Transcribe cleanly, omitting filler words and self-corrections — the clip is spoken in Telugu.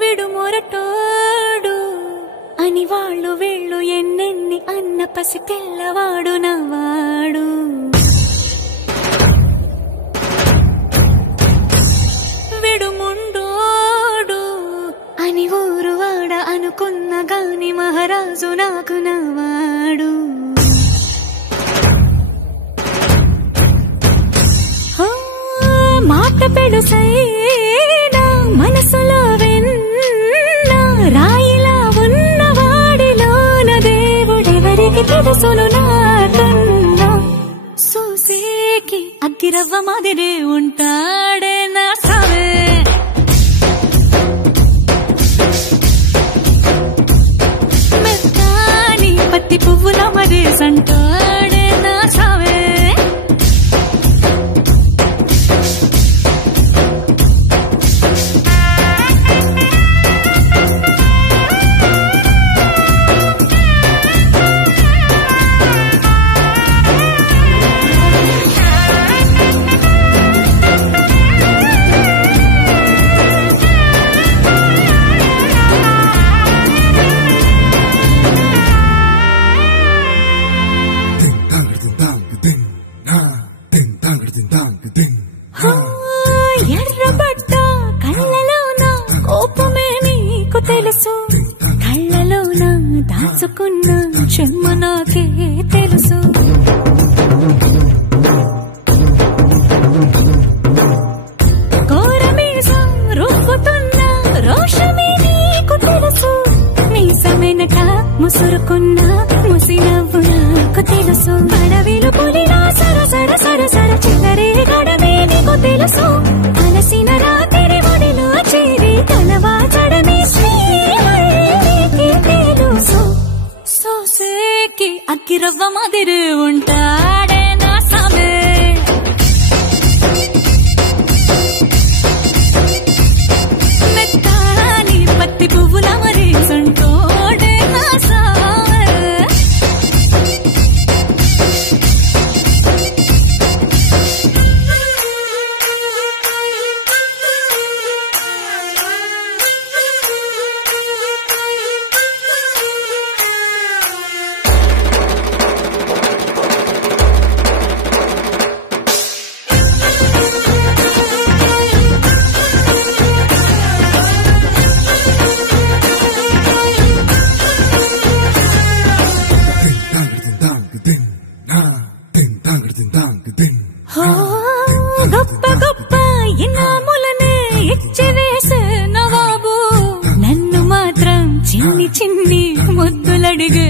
విడుమొరటోడు అని వాళ్ళు వీళ్ళు ఎన్నెన్ని అన్న పసి తెల్లవాడు నవ్వాడు. విడుముండోడు అని ఊరు వాడ అనుకున్న గాని మహారాజు నాకు నవ్వాడు. మాట పెడుసైనా మనసులో వెన్న రాయిలా ఉన్నవాడిలోన దేవుడెవరికి తెలుసును నాకన్నా. సూసేకి అగ్గిరవ్వ మాదిరే ఉంటాడే నా సావే. మెత్తాని పత్తి పువ్వుల మరేసంటాడే నా సావే. ఎర్రబడ్డ కళ్ళలోన కోపమే నీకు తెలుసు, కళ్ళలోన దాచుకున్న చెమ్మ నాకే తెలుసు. కోరమీసం రువ్వుతున్న రోషమే నీకు తెలుసు, మీసమెనక ముసురుకున్న ముసినవ్వు నాకు తెలుసు. అడవిలు పులిలా సరసర సరసర చిల్లరే గడమే నీకు తెలుసు, అలసిన రాత్రి ఒడిలో చేరి కలవాచడమే శ్రీకి తెలుసు. సోసేకి అగ్గిరవ్వ మాదిరి ఉంటాడే నా సామే. మెత్తాని పత్తి పువ్వుల మరేసంటోడే నా సామే. గొప్ప గొప్ప ఇనాములనే ఇచ్చి వేసే నవాబు, నన్ను మాత్రం చిన్ని చిన్ని ముద్దులడిగే